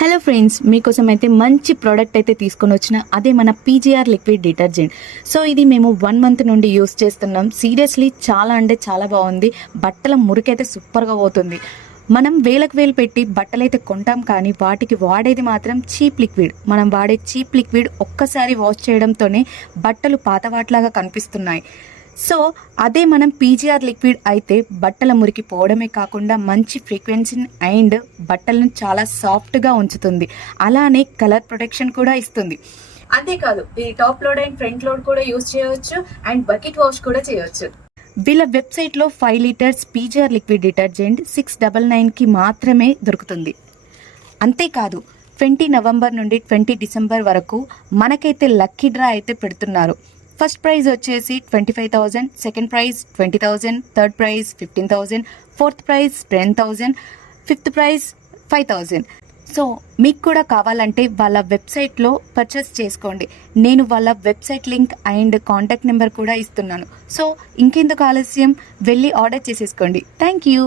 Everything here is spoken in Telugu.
హలో ఫ్రెండ్స్, మీకోసం అయితే మంచి ప్రోడక్ట్ అయితే తీసుకొని వచ్చిన అదే మన పీజీఆర్ లిక్విడ్ డిటర్జెంట్. సో ఇది మేము 1 మంత్ నుండి యూస్ చేస్తున్నాం. సీరియస్లీ చాలా అంటే చాలా బాగుంది. బట్టల మురికైతే సూపర్గా పోతుంది. మనం వేలకు వేలు పెట్టి బట్టలైతే కొంటాం, కానీ వాటికి వాడేది మాత్రం చీప్ లిక్విడ్. మనం వాడే చీప్ లిక్విడ్ ఒక్కసారి వాష్ చేయడంతోనే బట్టలు పాతవాట్లాగా కనిపిస్తున్నాయి. సో అదే మనం పీజీఆర్ లిక్విడ్ అయితే బట్టల మురికి పోవడమే కాకుండా మంచి ఫ్రీక్వెన్సీ అండ్ బట్టలను చాలా సాఫ్ట్గా ఉంచుతుంది. అలానే కలర్ ప్రొటెక్షన్ కూడా ఇస్తుంది. అంతేకాదు, ఇది top load and front load కూడా యూజ్ చేయవచ్చు అండ్ బకెట్ వాష్ కూడా చేయవచ్చు. వీళ్ళ వెబ్సైట్లో 5 లీటర్స్ పీజీఆర్ లిక్విడ్ డిటర్జెంట్ 699కి మాత్రమే దొరుకుతుంది. అంతేకాదు, 20 నవంబర్ నుండి 20 డిసెంబర్ వరకు మనకైతే లక్కీ డ్రా అయితే పెడుతున్నారు. ఫస్ట్ ప్రైజ్ వచ్చేసి 25,000, second prize 20,000, third prize 15,000, fourth prize 10,000, fifth prize 5,000. So మీకు కూడా కావాలంటే వాళ్ళ వెబ్సైట్లో పర్చేస్ చేసుకోండి. నేను వాళ్ళ website link and contact number కూడా ఇస్తున్నాను. సో ఇంకెందుకు ఆలస్యం, వెళ్ళి ఆర్డర్ చేసేసుకోండి. Thank you.